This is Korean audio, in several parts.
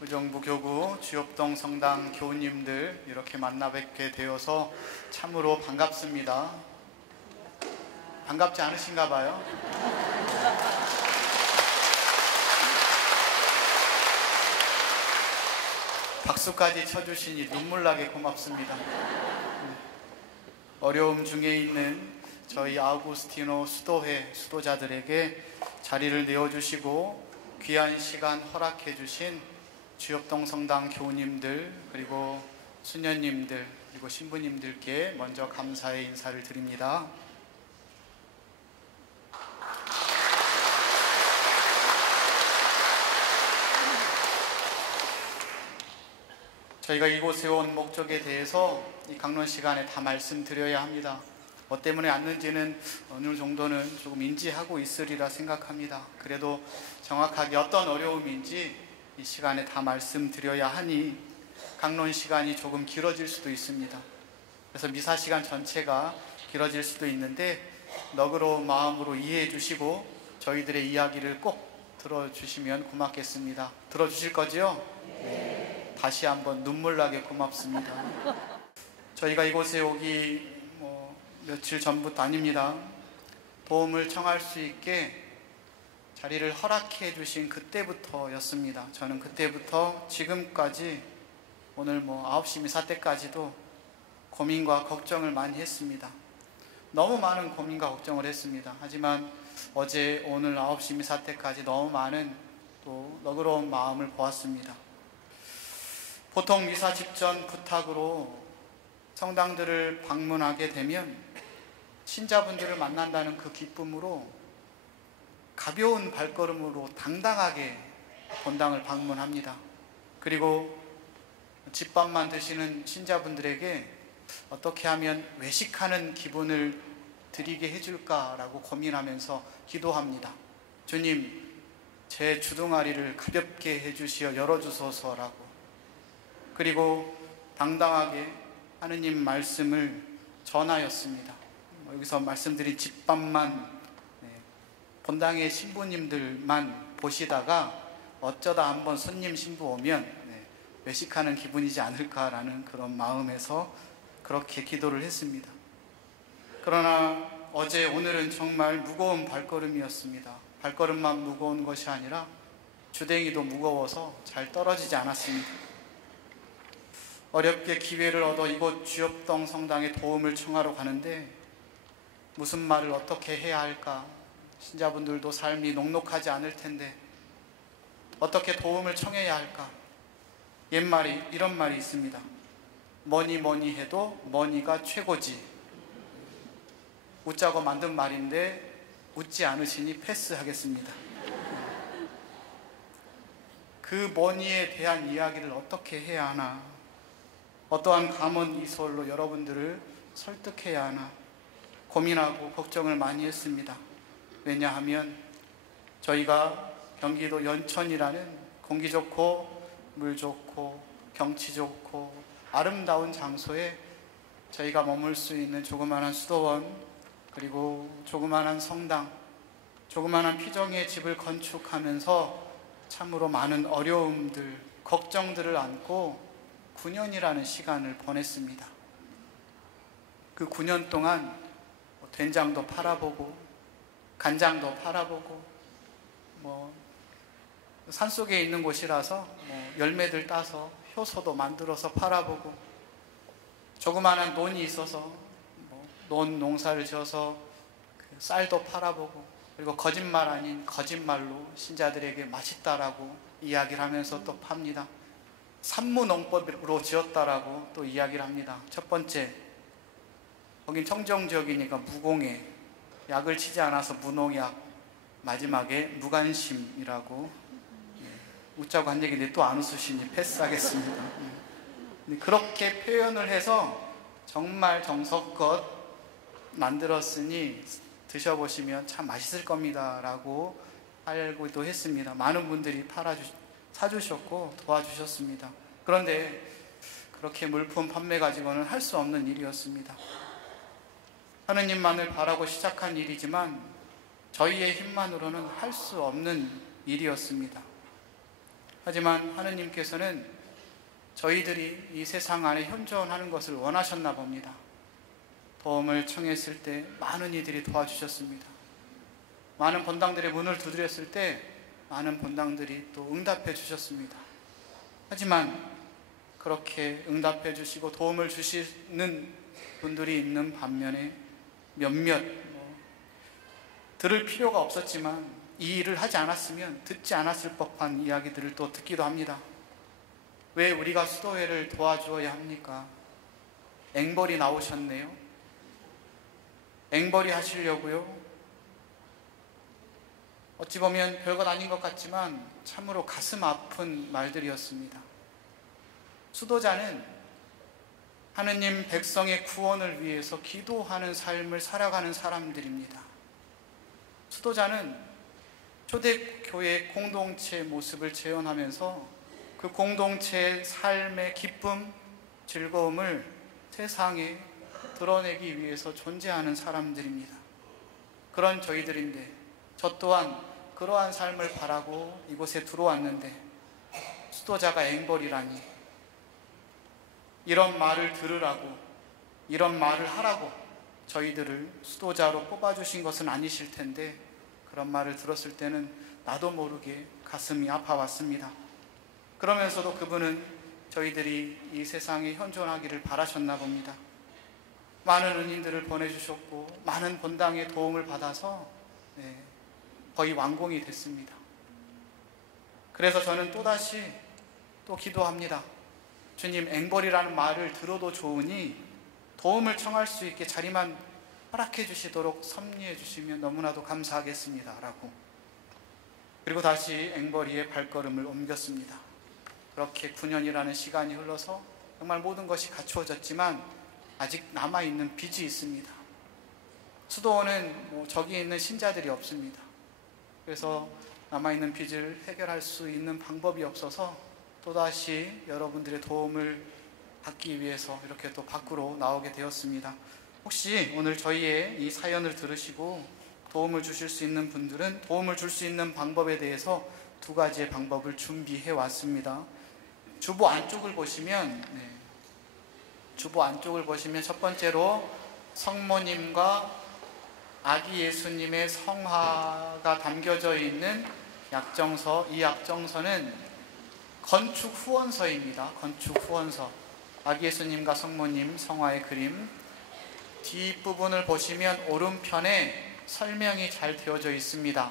의정부교구 주엽동 성당 교우님들 이렇게 만나 뵙게 되어서 참으로 반갑습니다. 반갑지 않으신가 봐요? 박수까지 쳐주시니 눈물나게 고맙습니다. 어려움 중에 있는 저희 아우구스티노 수도회 수도자들에게 자리를 내어주시고 귀한 시간 허락해 주신 주엽동 성당 교우님들, 그리고 수녀님들, 그리고 신부님들께 먼저 감사의 인사를 드립니다. 저희가 이곳에 온 목적에 대해서 이 강론 시간에 다 말씀드려야 합니다. 뭐 때문에 왔는지는 어느 정도는 조금 인지하고 있으리라 생각합니다. 그래도 정확하게 어떤 어려움인지 이 시간에 다 말씀드려야 하니 강론 시간이 조금 길어질 수도 있습니다. 그래서 미사 시간 전체가 길어질 수도 있는데 너그러운 마음으로 이해해 주시고 저희들의 이야기를 꼭 들어주시면 고맙겠습니다. 들어주실 거죠? 네. 다시 한번 눈물나게 고맙습니다. 저희가 이곳에 오기 며칠 전부터 아닙니다. 도움을 청할 수 있게 자리를 허락해 주신 그때부터였습니다. 저는 그때부터 지금까지 오늘 9시 미사 때까지도 고민과 걱정을 많이 했습니다. 너무 많은 고민과 걱정을 했습니다. 하지만 어제 오늘 9시 미사 때까지 너무 많은 또 너그러운 마음을 보았습니다. 보통 미사 직전 부탁으로 성당들을 방문하게 되면 신자분들을 만난다는 그 기쁨으로 가벼운 발걸음으로 당당하게 본당을 방문합니다. 그리고 집밥만 드시는 신자분들에게 어떻게 하면 외식하는 기분을 드리게 해줄까라고 고민하면서 기도합니다. 주님, 제 주둥아리를 가볍게 해주시어 열어주소서라고. 그리고 당당하게 하느님 말씀을 전하였습니다. 여기서 말씀드린 집밥만 본당의 신부님들만 보시다가 어쩌다 한번 손님 신부 오면 외식하는 기분이지 않을까라는 그런 마음에서 그렇게 기도를 했습니다. 그러나 어제 오늘은 정말 무거운 발걸음이었습니다. 발걸음만 무거운 것이 아니라 주댕이도 무거워서 잘 떨어지지 않았습니다. 어렵게 기회를 얻어 이곳 주엽동 성당에 도움을 청하러 가는데 무슨 말을 어떻게 해야 할까? 신자분들도 삶이 녹록하지 않을 텐데 어떻게 도움을 청해야 할까? 옛말이 이런 말이 있습니다. 뭐니 해도 머니가 최고지. 웃자고 만든 말인데 웃지 않으시니 패스하겠습니다. 그 머니에 대한 이야기를 어떻게 해야 하나? 어떠한 감언 이솔로 여러분들을 설득해야 하나? 고민하고 걱정을 많이 했습니다. 왜냐하면 저희가 경기도 연천이라는 공기 좋고 물 좋고 경치 좋고 아름다운 장소에 저희가 머물 수 있는 조그마한 수도원, 그리고 조그마한 성당, 조그마한 피정의 집을 건축하면서 참으로 많은 어려움들, 걱정들을 안고 9년이라는 시간을 보냈습니다. 그 9년 동안 된장도 팔아보고 간장도 팔아보고 산속에 있는 곳이라서 열매들 따서 효소도 만들어서 팔아보고 조그마한 논이 있어서 논 농사를 지어서 쌀도 팔아보고, 그리고 거짓말 아닌 거짓말로 신자들에게 맛있다라고 이야기를 하면서 또 팝니다. 산무농법으로 지었다라고 또 이야기를 합니다. 첫 번째, 거긴 청정 지역이니까 무공해, 약을 치지 않아서 무농약, 마지막에 무관심이라고. 웃자고 한 얘기인데 또 안 웃으시니 패스하겠습니다. 그렇게 표현을 해서 정말 정성껏 만들었으니 드셔보시면 참 맛있을 겁니다 라고 알고도 했습니다. 많은 분들이 사주셨고 도와주셨습니다. 그런데 그렇게 물품 판매 가지고는 할 수 없는 일이었습니다. 하느님만을 바라고 시작한 일이지만 저희의 힘만으로는 할 수 없는 일이었습니다. 하지만 하느님께서는 저희들이 이 세상 안에 현존하는 것을 원하셨나 봅니다. 도움을 청했을 때 많은 이들이 도와주셨습니다. 많은 본당들의 문을 두드렸을 때 많은 본당들이 또 응답해 주셨습니다. 하지만 그렇게 응답해 주시고 도움을 주시는 분들이 있는 반면에 몇몇 들을 필요가 없었지만 이 일을 하지 않았으면 듣지 않았을 법한 이야기들을 또 듣기도 합니다. 왜 우리가 수도회를 도와주어야 합니까? 앵벌이 나오셨네요. 앵벌이 하시려고요? 어찌 보면 별것 아닌 것 같지만 참으로 가슴 아픈 말들이었습니다. 수도자는 하느님 백성의 구원을 위해서 기도하는 삶을 살아가는 사람들입니다. 수도자는 초대교회 공동체의 모습을 재현하면서 그 공동체의 삶의 기쁨, 즐거움을 세상에 드러내기 위해서 존재하는 사람들입니다. 그런 저희들인데 저 또한 그러한 삶을 바라고 이곳에 들어왔는데 수도자가 앵벌이라니, 이런 말을 들으라고, 이런 말을 하라고 저희들을 수도자로 뽑아주신 것은 아니실 텐데 그런 말을 들었을 때는 나도 모르게 가슴이 아파왔습니다. 그러면서도 그분은 저희들이 이 세상에 현존하기를 바라셨나 봅니다. 많은 은인들을 보내주셨고 많은 본당의 도움을 받아서 거의 완공이 됐습니다. 그래서 저는 또다시 또 기도합니다. 주님, 앵벌이라는 말을 들어도 좋으니 도움을 청할 수 있게 자리만 허락해 주시도록 섭리해 주시면 너무나도 감사하겠습니다 라고. 그리고 다시 앵벌이의 발걸음을 옮겼습니다. 그렇게 9년이라는 시간이 흘러서 정말 모든 것이 갖추어졌지만 아직 남아있는 빚이 있습니다. 수도원은 저기 있는 신자들이 없습니다. 그래서 남아있는 빚을 해결할 수 있는 방법이 없어서 또다시 여러분들의 도움을 받기 위해서 이렇게 또 밖으로 나오게 되었습니다. 혹시 오늘 저희의 이 사연을 들으시고 도움을 주실 수 있는 분들은 도움을 줄 수 있는 방법에 대해서 두 가지의 방법을 준비해 왔습니다. 주보 안쪽을 보시면 첫 번째로 성모님과 아기 예수님의 성화가 담겨져 있는 약정서, 이 약정서는 건축 후원서입니다. 건축 후원서. 아기 예수님과 성모님 성화의 그림. 뒷부분을 보시면 오른편에 설명이 잘 되어져 있습니다.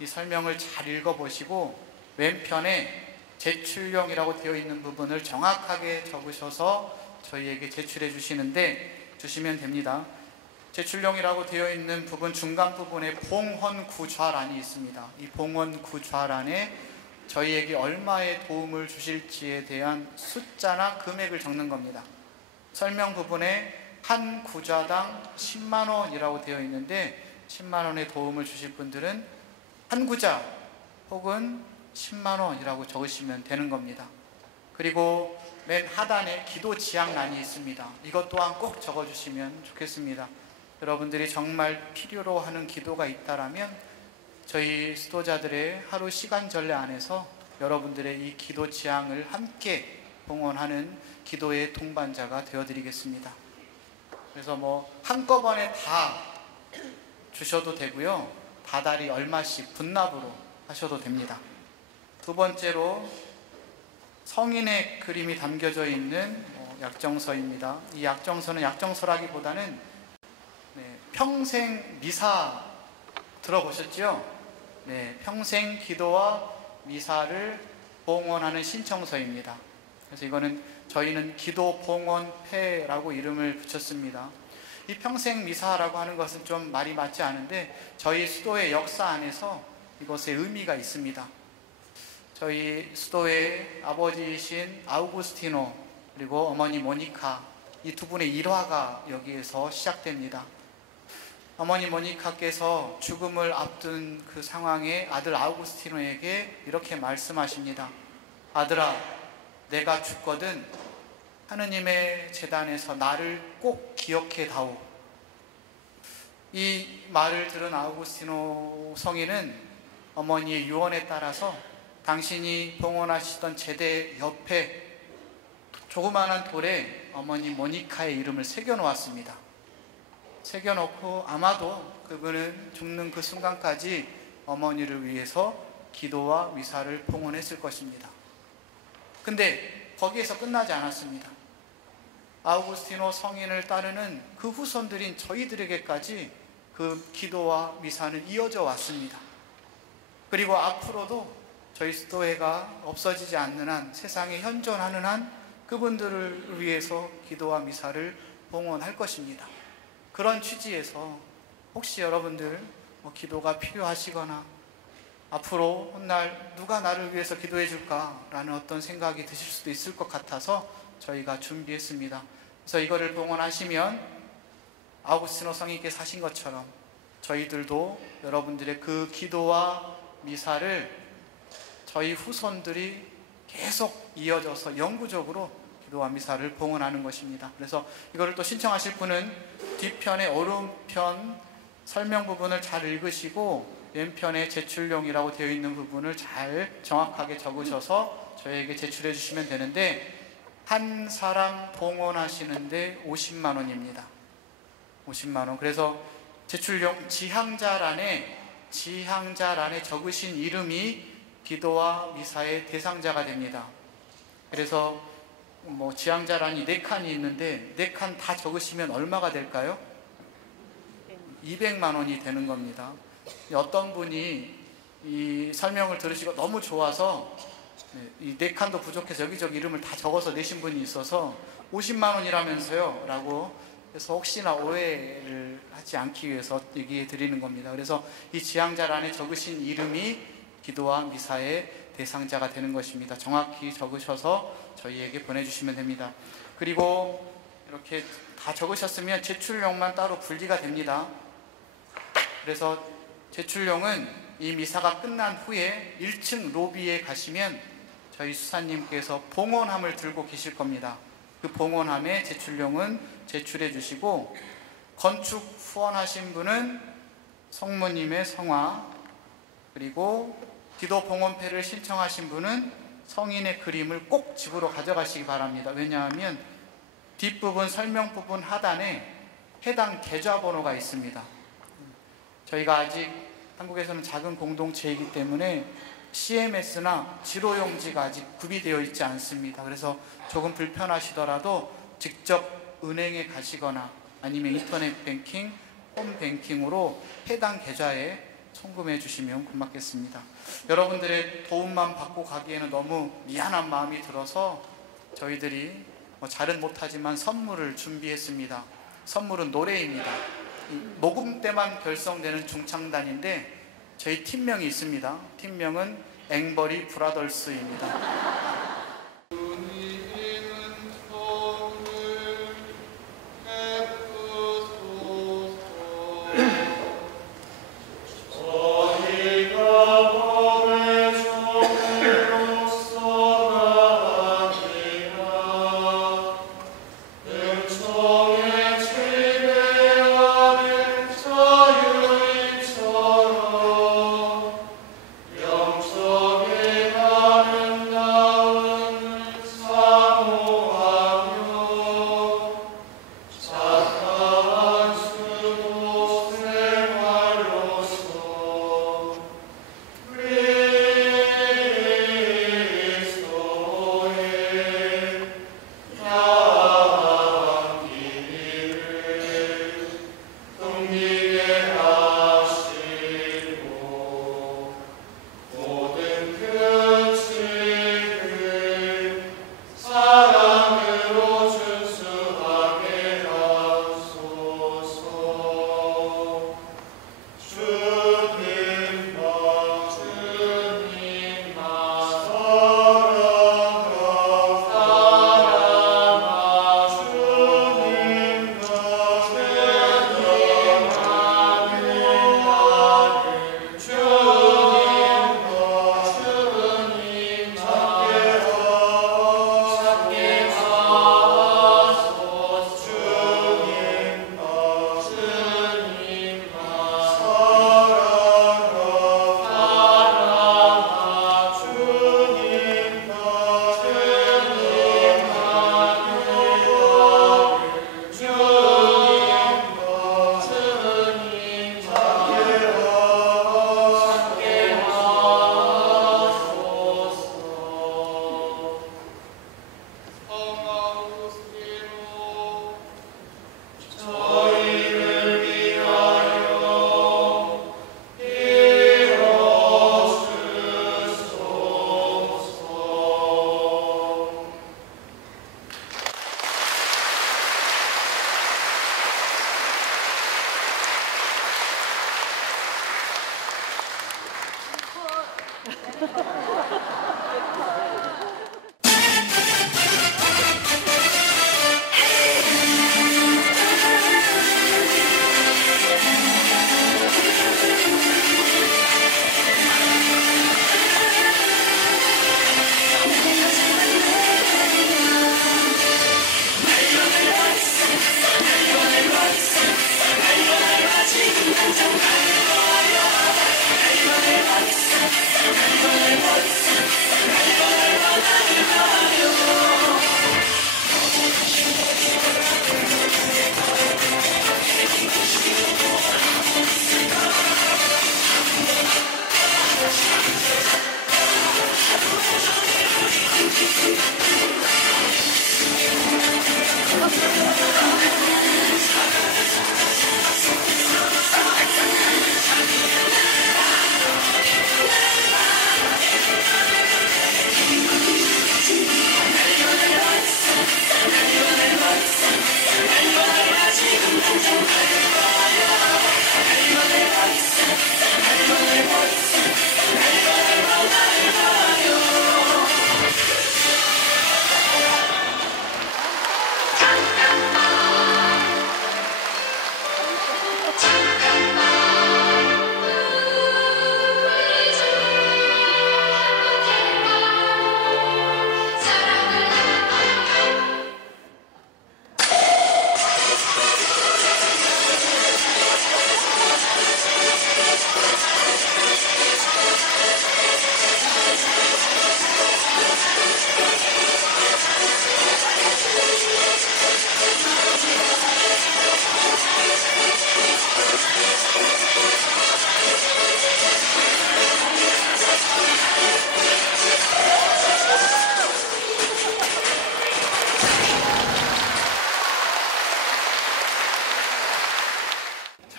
이 설명을 잘 읽어보시고 왼편에 제출용이라고 되어 있는 부분을 정확하게 적으셔서 저희에게 제출해 주시면 됩니다. 제출용이라고 되어 있는 부분 중간 부분에 봉헌구좌란이 있습니다. 이 봉헌구좌란에 저희에게 얼마의 도움을 주실지에 대한 숫자나 금액을 적는 겁니다. 설명 부분에 한 구좌당 10만 원이라고 되어 있는데 10만 원의 도움을 주실 분들은 한 구좌 혹은 10만 원이라고 적으시면 되는 겁니다. 그리고 맨 하단에 기도 지향란이 있습니다. 이것 또한 꼭 적어주시면 좋겠습니다. 여러분들이 정말 필요로 하는 기도가 있다라면 저희 수도자들의 하루 시간 전례 안에서 여러분들의 이 기도 지향을 함께 봉헌하는 기도의 동반자가 되어드리겠습니다. 그래서 한꺼번에 다 주셔도 되고요, 다달이 얼마씩 분납으로 하셔도 됩니다. 두 번째로 성인의 그림이 담겨져 있는 약정서입니다. 이 약정서는 약정서라기보다는 평생 미사 들어보셨죠? 평생 기도와 미사를 봉헌하는 신청서입니다. 그래서 저희는 기도 봉헌패라고 이름을 붙였습니다. 이 평생 미사라고 하는 것은 좀 말이 맞지 않은데 저희 수도의 역사 안에서 이것의 의미가 있습니다. 저희 수도의 아버지이신 아우구스티노 그리고 어머니 모니카, 이 두 분의 일화가 여기에서 시작됩니다. 어머니 모니카께서 죽음을 앞둔 그 상황에 아들 아우구스티노에게 이렇게 말씀하십니다. 아들아, 내가 죽거든 하느님의 제단에서 나를 꼭 기억해 다오. 이 말을 들은 아우구스티노 성인은 어머니의 유언에 따라서 당신이 봉헌하시던 제대 옆에 조그마한 돌에 어머니 모니카의 이름을 새겨놓았습니다. 새겨놓고 아마도 그분은 죽는 그 순간까지 어머니를 위해서 기도와 미사를 봉헌했을 것입니다. 근데 거기에서 끝나지 않았습니다. 아우구스티노 성인을 따르는 그 후손들인 저희들에게까지 그 기도와 미사는 이어져 왔습니다. 그리고 앞으로도 저희 수도회가 없어지지 않는 한, 세상에 현존하는 한 그분들을 위해서 기도와 미사를 봉헌할 것입니다. 그런 취지에서 혹시 여러분들 기도가 필요하시거나 앞으로 훗날 누가 나를 위해서 기도해 줄까라는 어떤 생각이 드실 수도 있을 것 같아서 저희가 준비했습니다. 그래서 이거를 봉헌하시면 아우구스티노 성인께서 하신 것처럼 저희들도 여러분들의 그 기도와 미사를 저희 후손들이 계속 이어져서 영구적으로 기도와 미사를 봉헌하는 것입니다. 그래서 이거를 또 신청하실 분은 뒤편의 오른편 설명 부분을 잘 읽으시고 왼편에 제출용이라고 되어 있는 부분을 잘 정확하게 적으셔서 저희에게 제출해 주시면 되는데, 한 사람 봉헌하시는데 50만 원입니다. 50만 원. 그래서 제출용 지향자란에 적으신 이름이 기도와 미사의 대상자가 됩니다. 그래서 지향자란이 4칸이 있는데 4칸 다 적으시면 얼마가 될까요? 200만 원이 되는 겁니다. 어떤 분이 이 설명을 들으시고 너무 좋아서 이 4칸도 부족해서 여기저기 이름을 다 적어서 내신 분이 있어서 50만 원이라면서요 라고 해서 혹시나 오해를 하지 않기 위해서 얘기해 드리는 겁니다. 그래서 이 지향자란에 적으신 이름이 기도와 미사의 대상자가 되는 것입니다. 정확히 적으셔서 저희에게 보내주시면 됩니다. 그리고 이렇게 다 적으셨으면 제출용만 따로 분리가 됩니다. 그래서 제출용은 이 미사가 끝난 후에 1층 로비에 가시면 저희 수사님께서 봉헌함을 들고 계실 겁니다. 그 봉헌함에 제출용은 제출해 주시고, 건축 후원하신 분은 성모님의 성화, 그리고 기도 봉헌패를 신청하신 분은 성인의 그림을 꼭 집으로 가져가시기 바랍니다. 왜냐하면 뒷부분 설명 부분 하단에 해당 계좌번호가 있습니다. 저희가 아직 한국에서는 작은 공동체이기 때문에 CMS나 지로용지가 아직 구비되어 있지 않습니다. 그래서 조금 불편하시더라도 직접 은행에 가시거나 아니면 인터넷 뱅킹, 홈뱅킹으로 해당 계좌에 송금해 주시면 고맙겠습니다. 여러분들의 도움만 받고 가기에는 너무 미안한 마음이 들어서 저희들이 잘은 못하지만 선물을 준비했습니다. 선물은 노래입니다. 녹음 때만 결성되는 중창단인데 저희 팀명이 있습니다. 팀명은 앵버리 브라더스입니다. 영성에 가는 날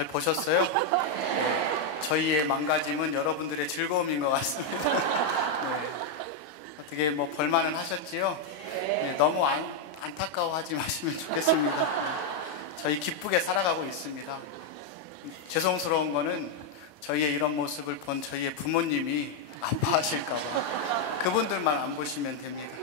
잘 보셨어요? 네, 저희의 망가짐은 여러분들의 즐거움인 것 같습니다. 네, 어떻게 뭐 볼만은 하셨지요? 네, 너무 안타까워하지 마시면 좋겠습니다. 네, 저희 기쁘게 살아가고 있습니다. 죄송스러운 거는 저희의 이런 모습을 본 저희의 부모님이 아파하실까봐 그분들만 안 보시면 됩니다.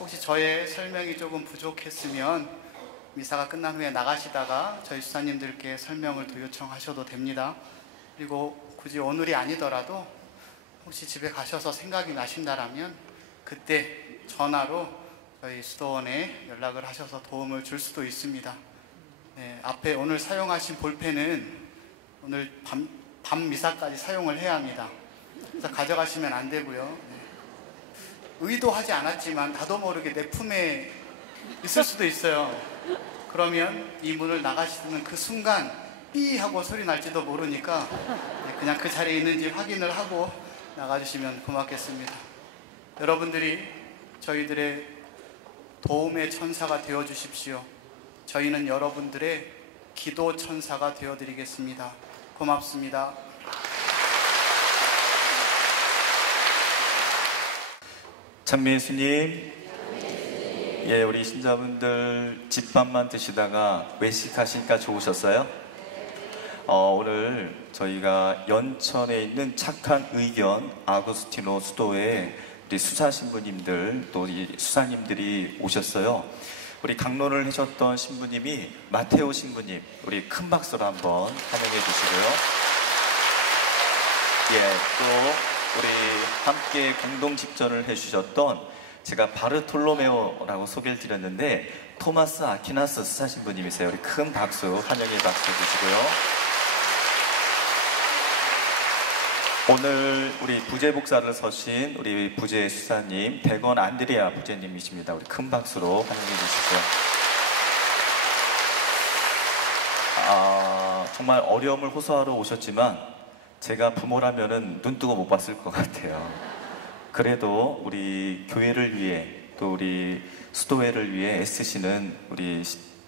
혹시 저의 설명이 조금 부족했으면 미사가 끝난 후에 나가시다가 저희 수사님들께 설명을 더 요청하셔도 됩니다. 그리고 굳이 오늘이 아니더라도 혹시 집에 가셔서 생각이 나신다라면 그때 전화로 저희 수도원에 연락을 하셔서 도움을 줄 수도 있습니다. 네, 앞에 오늘 사용하신 볼펜은 오늘 밤 미사까지 사용을 해야 합니다. 그래서 가져가시면 안 되고요. 네. 의도하지 않았지만 나도 모르게 내 품에 있을 수도 있어요. 그러면 이 문을 나가시는 그 순간 삐 하고 소리 날지도 모르니까 그냥 그 자리에 있는지 확인을 하고 나가주시면 고맙겠습니다. 여러분들이 저희들의 도움의 천사가 되어 주십시오. 저희는 여러분들의 기도 천사가 되어 드리겠습니다. 고맙습니다. 찬미 예수님, 예, 우리 신자분들 집밥만 드시다가 외식하시니까 좋으셨어요? 오늘 저희가 연천에 있는 착한 의견 아구스티노 수도에 우리 수사 신부님들 또 우리 수사님들이 오셨어요. 우리 강론을 하셨던 신부님이 마테오 신부님, 우리 큰 박수로 한번 환영해 주시고요. 예, 또 우리 함께 공동 집전을 해주셨던 제가 바르톨로메오라고 소개를 드렸는데 토마스 아퀴나스 수사 신부님이세요. 우리 큰 박수, 환영의 박수 주시고요. 오늘 우리 부재 복사를 서신 우리 부재 수사님 대건 안드레아 부재님이십니다. 우리 큰 박수로 환영해 주시고요. 정말 어려움을 호소하러 오셨지만 제가 부모라면은 눈 뜨고 못 봤을 것 같아요. 그래도 우리 교회를 위해 또 우리 수도회를 위해 애쓰시는 우리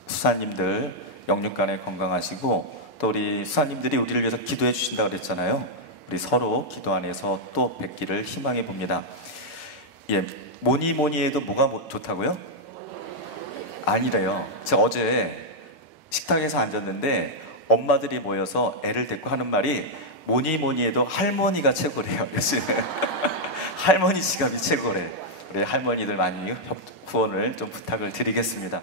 수사님들 영육간에 건강하시고 또 우리 수사님들이 우리를 위해서 기도해 주신다고 그랬잖아요. 우리 서로 기도 안에서 또 뵙기를 희망해 봅니다. 예, 뭐니 해도 뭐가 좋다고요? 아니래요. 제가 어제 식탁에서 앉았는데 엄마들이 모여서 애를 데리고 하는 말이 뭐니 뭐니 해도 할머니가 최고래요. 요즘에 할머니 지갑이 최고래. 우리 할머니들 많이 후원을 좀 부탁을 드리겠습니다.